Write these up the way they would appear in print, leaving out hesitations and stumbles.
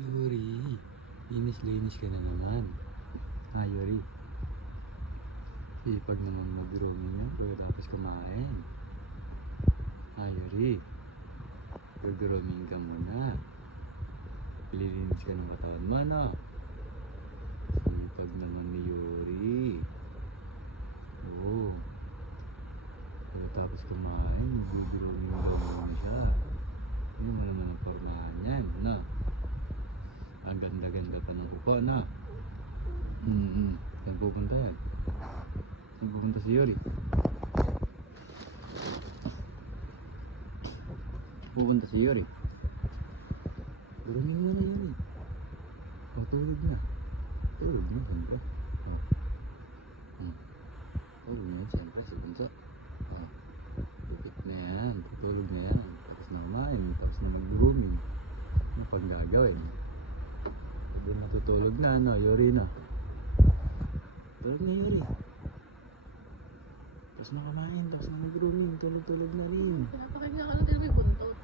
Yuri, linis-linis ka na naman. Ah, Yuri. Sipag naman mag-grooming yun pagkatapos kumain. Ah, Yuri. Mag-grooming ka muna. Lilinis ka ng katawan mo, no? Sipag naman ni Yuri. Oo. Pagkatapos kumain, mag-grooming na siya. Ano mo naman ang pormahan yan, no? Ang ganda-ganda pa ng upo, no? Saan pupunta yan? Saan pupunta si Yuri? Pupunta si Yuri? Grooming mo na Yuri. O, tulog na. Tulog na, siyempre. Tulog na, siyempre, si Bunso. Lupit na yan. Tutulog na yan. Tapos na kumain. Tapos na mag-grooming. Ano pang gagawin? Doon matutulog na, no? Yuri na. Tulog na, Yuri. Tapos na kumain. Tapos na mag-grooming. Tulog-tulog na rin. Pinapakinggan ka lang din may buntot.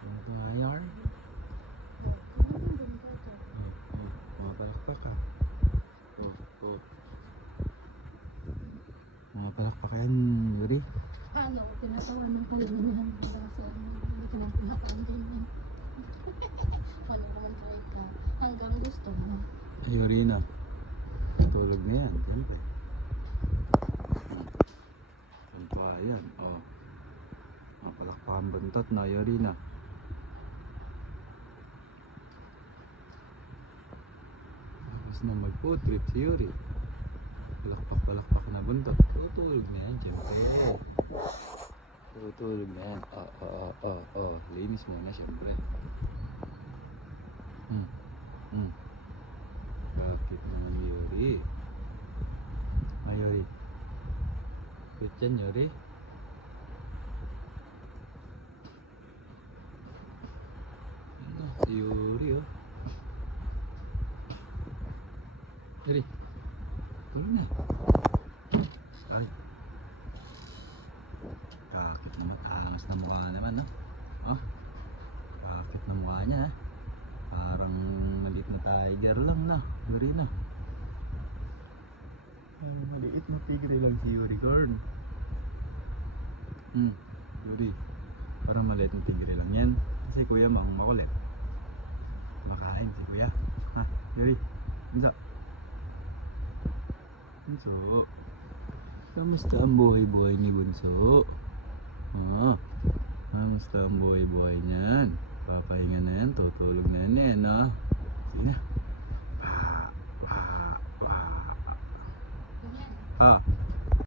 Ano ito nga, Yar? Mapalakpak ka. Mapalakpak ka yan, Yuri. Ano, tinatawanan ko rin yan. Kasi hindi ko nang pinakaintindihan. Ano naman try ka. Hanggang gusto mo. Yuri na. Tulog na yan, siyempre. Ganito ka yan, mapalakpak ang buntot na, Yuri na. Tapos na mag-food-trip si Yuri. Palakpak na buntot. Tutulog na yan, siyempre. Tutulog na yan. Linis mo na, siyempre. Bakit naman Yuri? Ah, Yuri. Wait yan, Yuri. Ano, si Yuri, oh. Yuri. Tulog na. Ay. Kakit naman. Angas na mukha naman, no? Kakit na mukha niya, ha? Parang maliit na tiger lang, na. Yuri na. Ay, maliit na tigre lang si Yuri, Corn. Yuri. Parang maliit na tigre lang yan. Kasi kuya makulit. Makain si kuya. Ha, Yuri. Bunso. Bunso. Kamusta ang buhay-buhay ni Bunso? Kamusta ang buhay-buhay niyan? Papahinga na yan, tutulog na yan, no? Sige na. Ganyan. Ha?